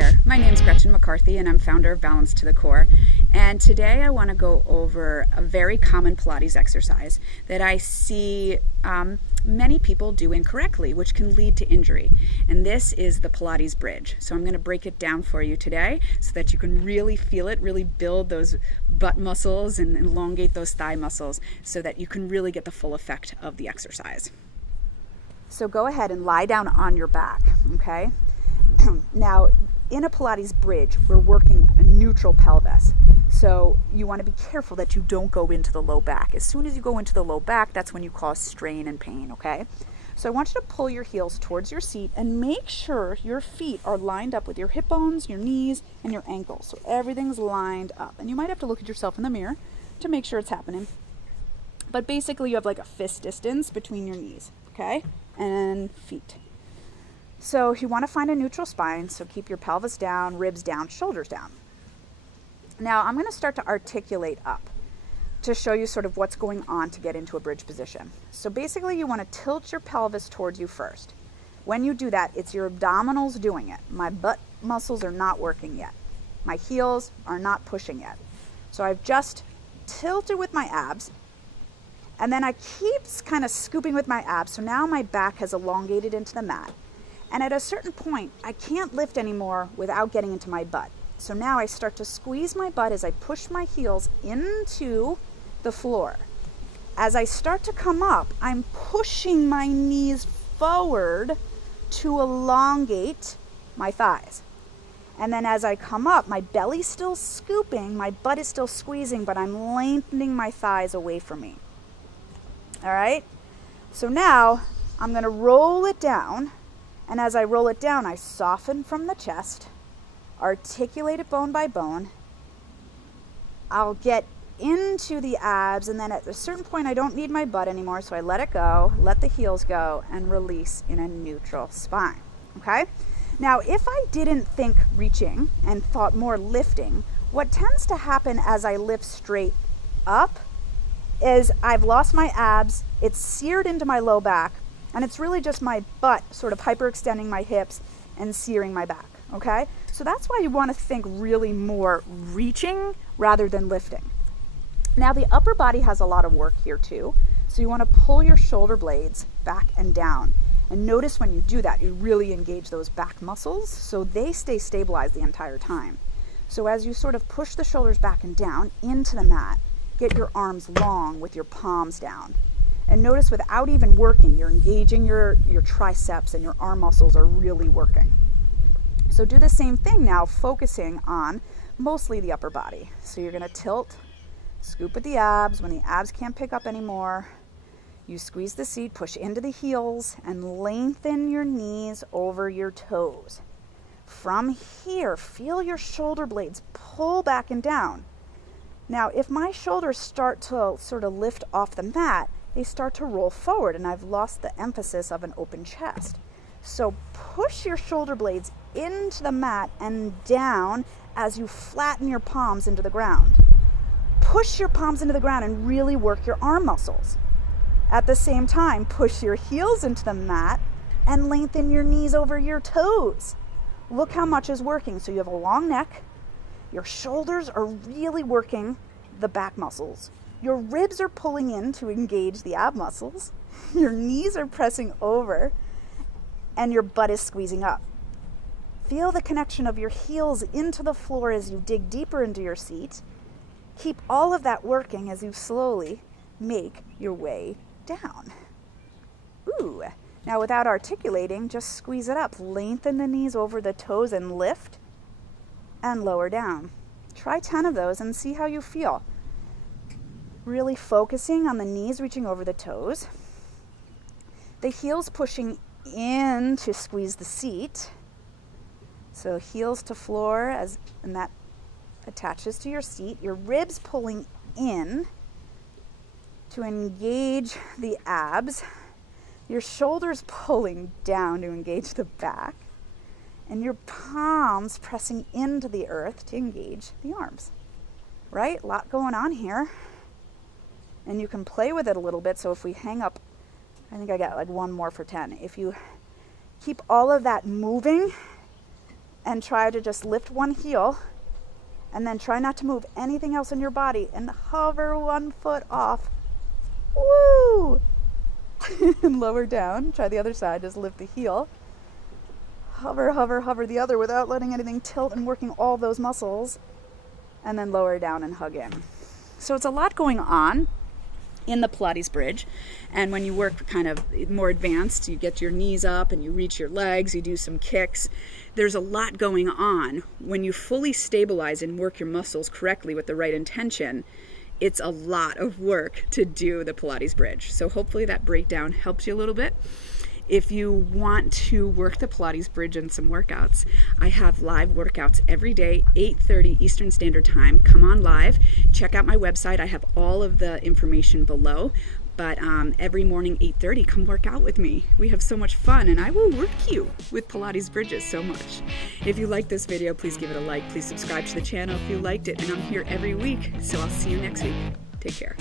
there, my name's Gretchen McCarthy and I'm founder of Balance to the Core. And today I want to go over a very common Pilates exercise that I see many people do incorrectly, which can lead to injury. And this is the Pilates Bridge. So I'm going to break it down for you today so that you can really feel it, really build those butt muscles and elongate those thigh muscles so that you can really get the full effect of the exercise. So go ahead and lie down on your back, okay? Now, in a Pilates Bridge, we're working a neutral pelvis. So you want to be careful that you don't go into the low back. As soon as you go into the low back, that's when you cause strain and pain, okay? So I want you to pull your heels towards your seat and make sure your feet are lined up with your hip bones, your knees, and your ankles. So everything's lined up. And you might have to look at yourself in the mirror to make sure it's happening. But basically, you have like a fist distance between your knees, okay? And feet. So you want to find a neutral spine, so keep your pelvis down, ribs down, shoulders down. Now I'm going to start to articulate up to show you sort of what's going on to get into a bridge position. So basically you want to tilt your pelvis towards you first. When you do that, it's your abdominals doing it. My butt muscles are not working yet. My heels are not pushing yet. So I've just tilted with my abs, and then I keep kind of scooping with my abs. So now my back has elongated into the mat. And at a certain point, I can't lift anymore without getting into my butt. So now I start to squeeze my butt as I push my heels into the floor. As I start to come up, I'm pushing my knees forward to elongate my thighs. And then as I come up, my belly's still scooping, my butt is still squeezing, but I'm lengthening my thighs away from me. All right? So now I'm going to roll it down. And as I roll it down, I soften from the chest, articulate it bone by bone. I'll get into the abs, and then at a certain point, I don't need my butt anymore, so I let it go, let the heels go, and release in a neutral spine, okay? Now, if I didn't think reaching and thought more lifting, what tends to happen as I lift straight up is I've lost my abs, it's seared into my low back, and it's really just my butt sort of hyperextending my hips and searing my back, okay? So that's why you want to think really more reaching rather than lifting. Now the upper body has a lot of work here too. So you want to pull your shoulder blades back and down. And notice when you do that, you really engage those back muscles so they stay stabilized the entire time. So as you sort of push the shoulders back and down into the mat, get your arms long with your palms down. And notice without even working, you're engaging your triceps and your arm muscles are really working. So do the same thing now, focusing on mostly the upper body. So you're going to tilt, scoop with the abs. When the abs can't pick up anymore, you squeeze the seat, push into the heels, and lengthen your knees over your toes. From here, feel your shoulder blades pull back and down. Now, if my shoulders start to sort of lift off the mat, they start to roll forward, and I've lost the emphasis of an open chest. So push your shoulder blades into the mat and down as you flatten your palms into the ground. Push your palms into the ground and really work your arm muscles. At the same time, push your heels into the mat and lengthen your knees over your toes. Look how much is working. So you have a long neck. Your shoulders are really working the back muscles. Your ribs are pulling in to engage the ab muscles. Your knees are pressing over and your butt is squeezing up. Feel the connection of your heels into the floor as you dig deeper into your seat. Keep all of that working as you slowly make your way down. Ooh. Now without articulating, just squeeze it up. Lengthen the knees over the toes and lift and lower down. Try 10 of those and see how you feel. Really focusing on the knees reaching over the toes. The heels pushing in to squeeze the seat. So heels to floor, and that attaches to your seat. Your ribs pulling in to engage the abs. Your shoulders pulling down to engage the back. And your palms pressing into the earth to engage the arms. Right? A lot going on here. And you can play with it a little bit. So if we hang up, I think I got like one more for 10. If you keep all of that moving and try to just lift one heel, and then try not to move anything else in your body, and hover one foot off. Woo! And lower down. Try the other side. Just lift the heel. Hover, hover, hover the other without letting anything tilt and working all those muscles. And then lower down and hug in. So it's a lot going on in the Pilates Bridge. And when you work kind of more advanced, you get your knees up and you reach your legs, you do some kicks. There's a lot going on. When you fully stabilize and work your muscles correctly with the right intention, it's a lot of work to do the Pilates Bridge. So hopefully that breakdown helps you a little bit. If you want to work the Pilates Bridge and some workouts, I have live workouts every day, 8:30 Eastern Standard Time. Come on live. Check out my website. I have all of the information below. But every morning, 8:30, come work out with me. We have so much fun, and I will work you with Pilates Bridges so much. If you like this video, please give it a like. Please subscribe to the channel if you liked it. And I'm here every week, so I'll see you next week. Take care.